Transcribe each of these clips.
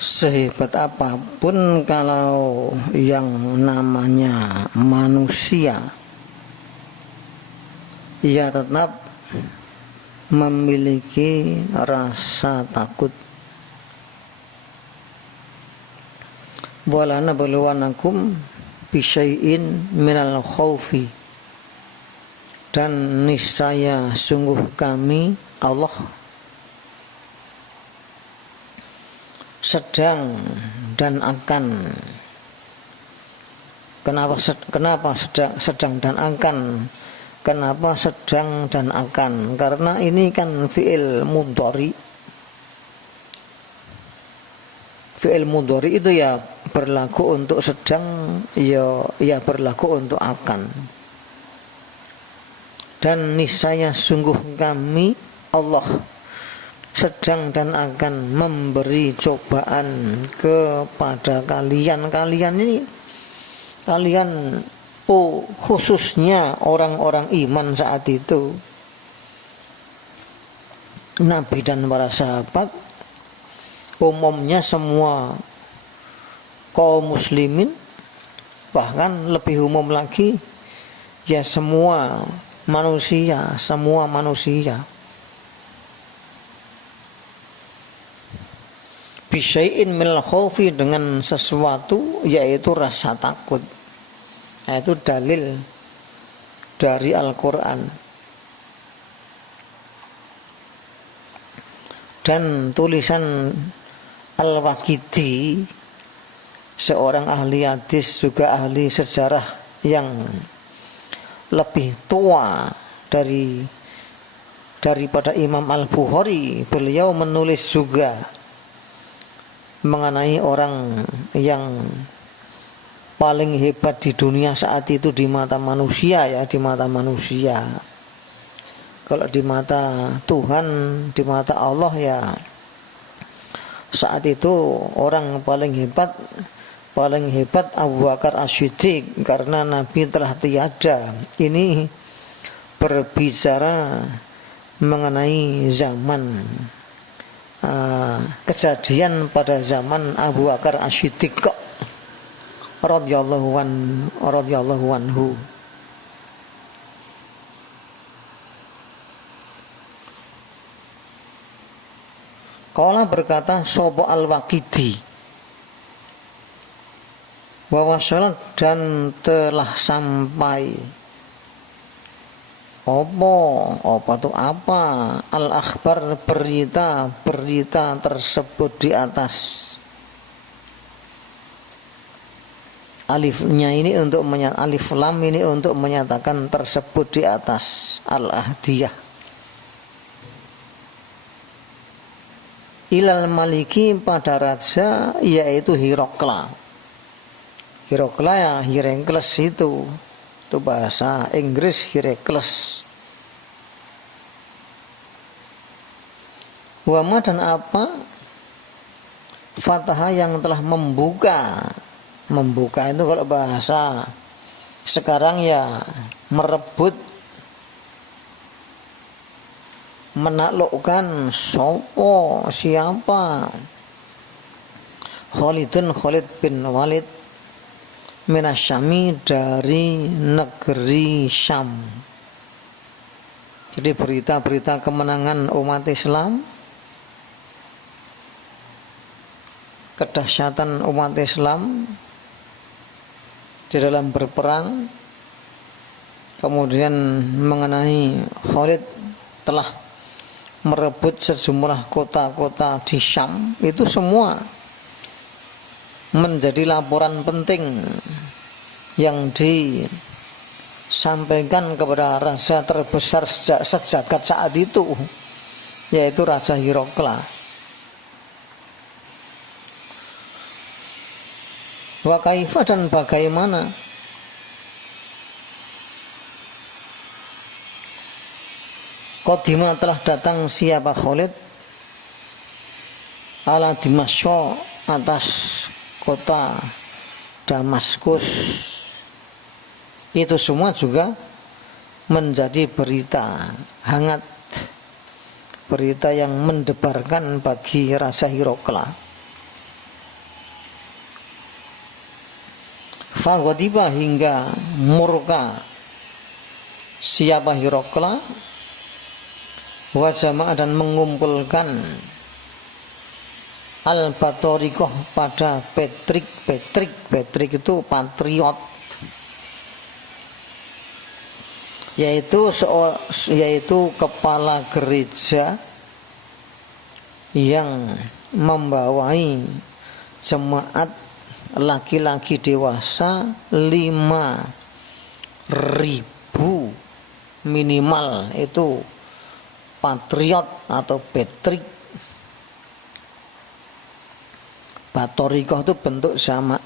Sehebat apapun kalau yang namanya manusia, ia tetap memiliki rasa takut. Wala nabluwannakum bisyai'in minal khaufi, dan niscaya sungguh kami Allah sedang dan akan. Kenapa sedang dan akan? Kenapa sedang dan akan? Karena ini kan fi'il mudhari. Fi'il mudhari itu ya berlaku untuk sedang, ya berlaku untuk akan. Dan niscaya sungguh kami Allah sedang dan akan memberi cobaan kepada kalian. Kalian khususnya orang-orang iman saat itu, Nabi dan para sahabat, umumnya semua kaum muslimin, bahkan lebih umum lagi ya semua manusia. Bisyai'in minal khaufi, dengan sesuatu yaitu rasa takut. Nah, itu dalil dari Al-Quran. Dan tulisan Al-Waqidi, seorang ahli hadis juga ahli sejarah yang lebih tua daripada Imam Al-Bukhari, beliau menulis juga mengenai orang yang paling hebat di dunia saat itu di mata manusia, ya, di mata manusia. Kalau di mata Tuhan, di mata Allah, ya saat itu orang paling hebat Abu Bakar As-Siddiq, karena Nabi telah tiada. Ini berbicara mengenai zaman kejadian pada zaman Abu Bakar As-Siddiq radhiyallahu anhu. Qala berkata Sopo Al-Waqidi, wa wasalat, dan telah sampai apa al-akhbar, berita tersebut di atas. Alifnya ini untuk alif lam ini untuk menyatakan tersebut di atas, al-ahdiyah. Ilal maliki, pada raja, yaitu Hirokla. Hirokla ya Herakles itu bahasa Inggris, Herakles. Wama, dan apa Fataha yang telah membuka itu kalau bahasa sekarang ya merebut, menaklukkan. Siapa? Khalid bin Walid minasyami, dari negeri Syam. Jadi berita-berita kemenangan umat Islam, kedahsyatan umat Islam di dalam berperang, kemudian mengenai Khalid telah merebut sejumlah kota-kota di Syam, itu semua menjadi laporan penting yang disampaikan kepada raja terbesar sejagat saat itu, yaitu Raja Hirokla. Wa kaifa, dan bagaimana Qadima, telah datang siapa Khalid ala Dimasya, atas kota Damaskus. Itu semua juga menjadi berita hangat, berita yang mendebarkan bagi Raja Hirokla. Faghadiba hingga murka siapa Hirokla, wa jama'a dan mengumpulkan al-batorikoh pada Petrik itu patriot, yaitu kepala gereja yang membawai jemaat laki-laki dewasa 5.000 minimal, itu patriot atau Petrik. Batorikoh itu bentuk jamak.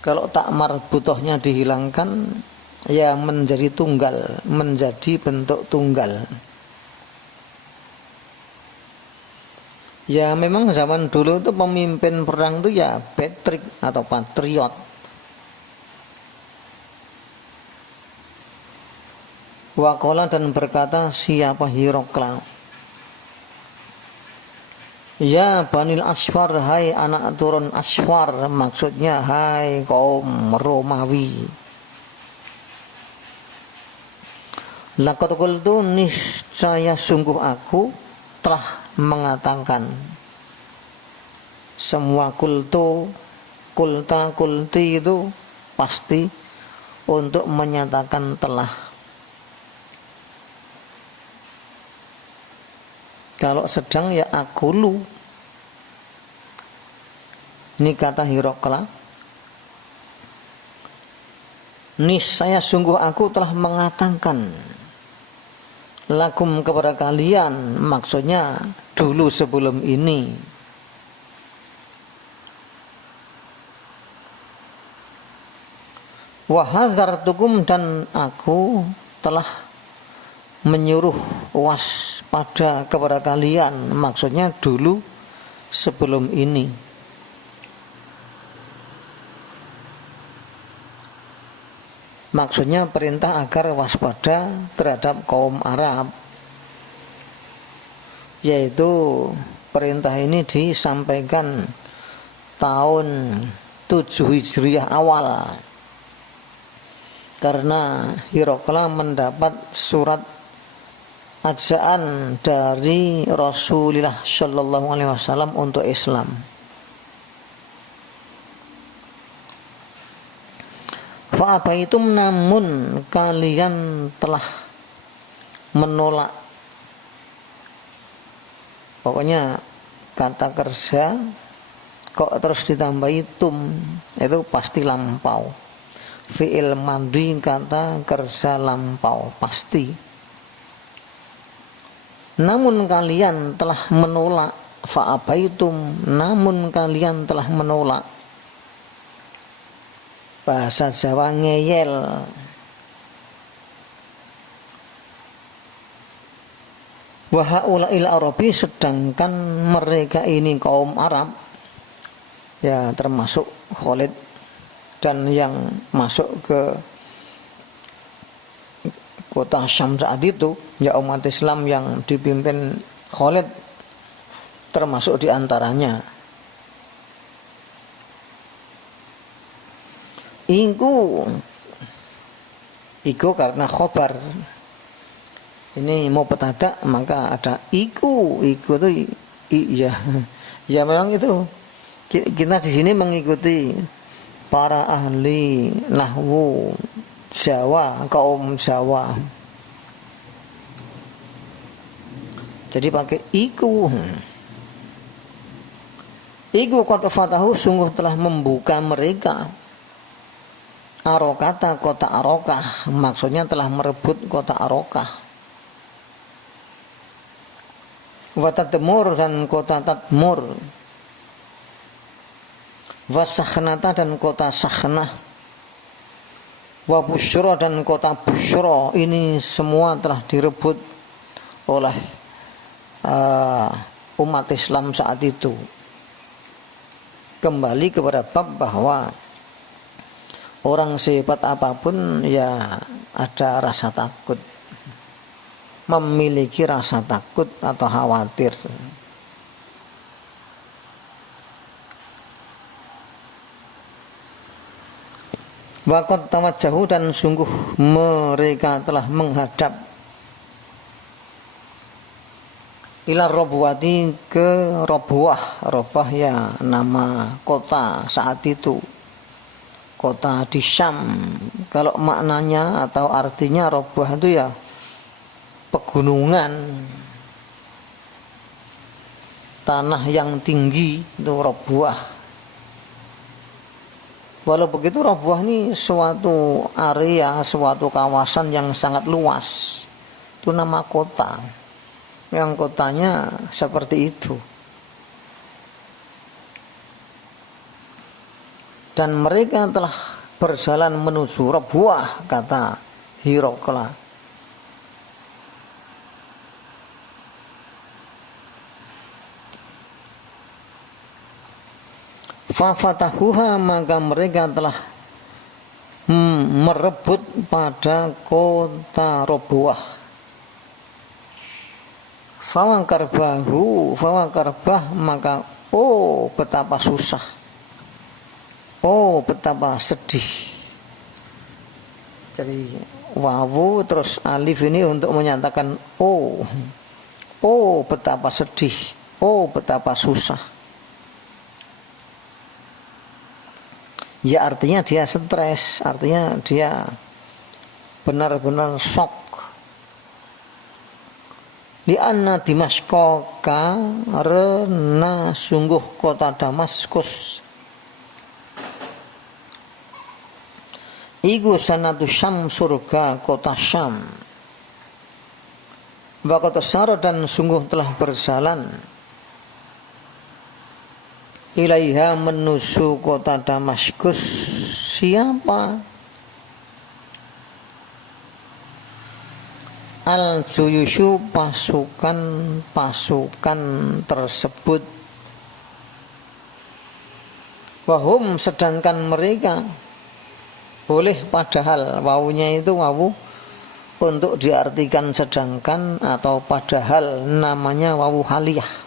Kalau tak marbutohnya dihilangkan, ya menjadi tunggal, menjadi bentuk tunggal. Ya memang zaman dulu itu pemimpin perang itu ya Petrik atau patriot. Waqala dan berkata siapa Hirokla, ya Banil Asfar, hai anak turun Asfar, maksudnya hai kaum Romawi. Laqad qultu, niscaya sungguh aku telah mengatakan. Semua kultu, kulta, kulti itu pasti untuk menyatakan telah. Kalau sedang ya akulu. Ini kata Hirokla. Niscaya sungguh aku telah mengatakan lakum kepada kalian, maksudnya dulu sebelum ini. Wahadzartukum, dan aku telah menyuruh waspada kepada kalian, maksudnya dulu sebelum ini. Maksudnya perintah agar waspada terhadap kaum Arab, yaitu perintah ini disampaikan tahun 7 Hijriah awal, karena Hirokla mendapat surat ajaan dari Rasulullah Shallallahu Alaihi Wasallam untuk Islam. Fa'abaitum, namun kalian telah menolak. Pokoknya kata kerja kok terus ditambahi tum, itu pasti lampau. Fi'il madhi, kata kerja lampau, pasti. Namun kalian telah menolak. Fa'abaitum, namun kalian telah menolak. Bahasa Jawa ngeyel. Wa haula'il Arabi, sedangkan mereka ini kaum Arab, ya termasuk Khalid dan yang masuk ke kota Syam saat itu, ya umat Islam yang dipimpin Khalid termasuk diantaranya. Iku karena khobar ini mau petadak, maka ada iku itu ya memang itu kita di sini mengikuti para ahli nahwu Jawa, kaum Jawa. Jadi pakai iku qad fatahu, sungguh telah membuka mereka Arokata, kota Arokah, maksudnya telah merebut kota Arokah. Wa Tadmur, dan kota Tadmur. Wa Sakhnata, dan kota Sakhnah. Wa Busyra, dan kota Busyra. Ini semua telah direbut oleh umat Islam saat itu. Kembali kepada bab bahwa orang sehebat apapun ya ada rasa takut, memiliki rasa takut atau khawatir. Waqad tawajjahu dan sungguh mereka telah menghadap ila Robwati ke Robwah. Robwah ya nama kota saat itu, kota di Syam. Kalau maknanya atau artinya Robwah itu ya pegunungan, tanah yang tinggi, itu Robwah. Walau begitu Robwah ini suatu area, suatu kawasan yang sangat luas. Itu nama kota, yang kotanya seperti itu. Dan mereka telah berjalan menuju Robwah, kata Hirokla. Fafatahuha, maka mereka telah merebut pada kota Robwah. Fawakarbah, maka oh betapa susah, oh betapa sedih. Jadi wawu terus alif ini untuk menyatakan oh betapa sedih, oh betapa susah. Ya artinya dia stres, artinya dia benar-benar shock. Lianna Dimasko karena sungguh kota Damaskus iku sanatu Syam, surga kota Syam. Wa kota Sar, dan sungguh telah berjalan ilaiha menuju kota Damaskus siapa? Al-Juyushu, pasukan tersebut. Wahum, sedangkan mereka. Boleh padahal, wawunya itu wawu untuk diartikan sedangkan atau padahal, namanya wawu haliyah.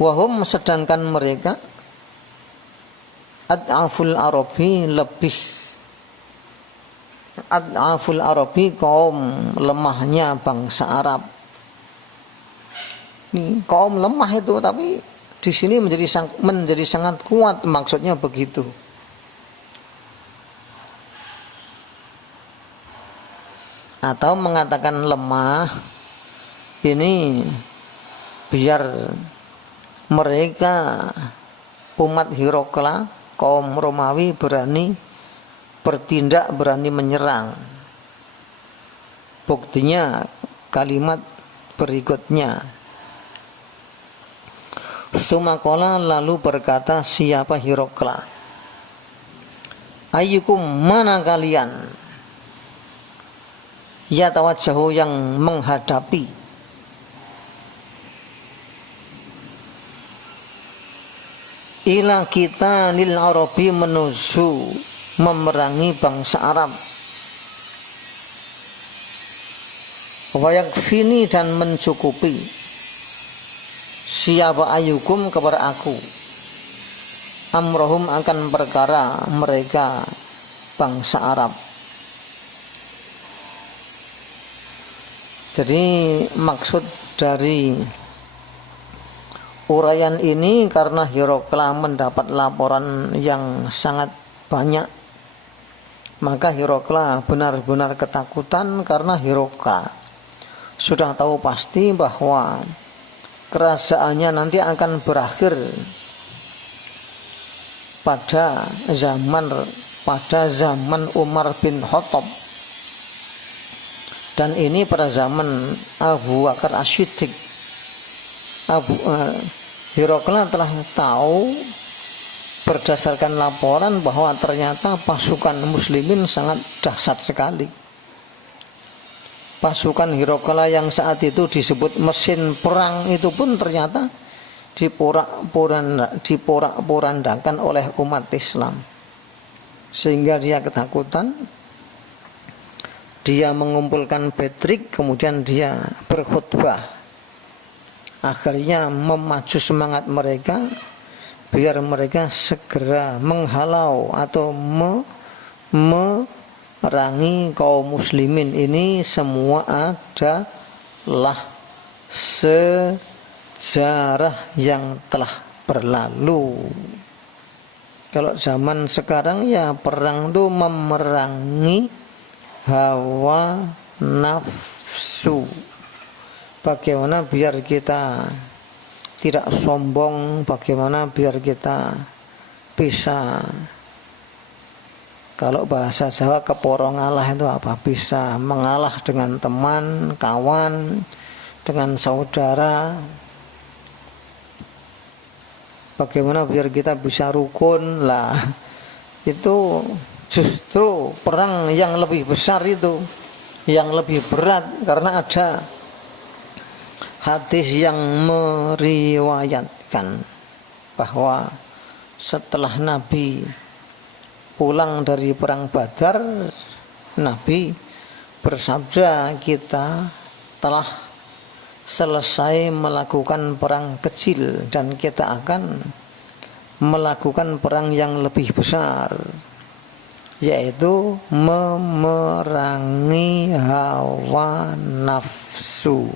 Wahum, sedangkan mereka ad'aful Arabi, ad'aful Arabi, kaum lemahnya bangsa Arab. Ini kaum lemah itu, tapi di sini menjadi sangat kuat, maksudnya begitu. Atau mengatakan lemah ini biar mereka umat Hirokla, kaum Romawi berani bertindak, berani menyerang. Buktinya kalimat berikutnya. Sumakola, lalu berkata siapa Hirokla, ayyukum, mana kalian, ya tawajjahu, yang menghadapi, ila kita lil Arabi, menuju memerangi bangsa Arab. Wa yakfini, dan mencukupi, siapa ayyukum, kepada aku, amrohum, akan perkara mereka bangsa Arab. Jadi maksud dari uraian ini karena Hirokla mendapat laporan yang sangat banyak, maka Hirokla benar-benar ketakutan karena Hirokla sudah tahu pasti bahwa kerajaannya nanti akan berakhir pada zaman Umar bin Khattab, dan ini pada zaman Abu Bakar As-Siddiq. Hirokla telah tahu berdasarkan laporan bahwa ternyata pasukan muslimin sangat dahsyat sekali. Pasukan Hirokla yang saat itu disebut mesin perang itu pun ternyata diporak-porandakan oleh umat Islam, sehingga dia ketakutan. Dia mengumpulkan betrik, kemudian dia berkhutbah. Akhirnya memacu semangat mereka biar mereka segera menghalau atau merangi kaum muslimin. Ini semua adalah sejarah yang telah berlalu. Kalau zaman sekarang ya perang itu memerangi hawa nafsu. Bagaimana biar kita tidak sombong, bagaimana biar kita bisa, kalau bahasa Jawa keporong ngalah itu apa? Bisa mengalah dengan teman, kawan, dengan saudara. Bagaimana biar kita bisa rukun lah. Itu justru perang yang lebih besar itu, yang lebih berat, karena ada hadis yang meriwayatkan bahwa setelah Nabi pulang dari perang Badar, Nabi bersabda, kita telah selesai melakukan perang kecil dan kita akan melakukan perang yang lebih besar, yaitu memerangi hawa nafsu.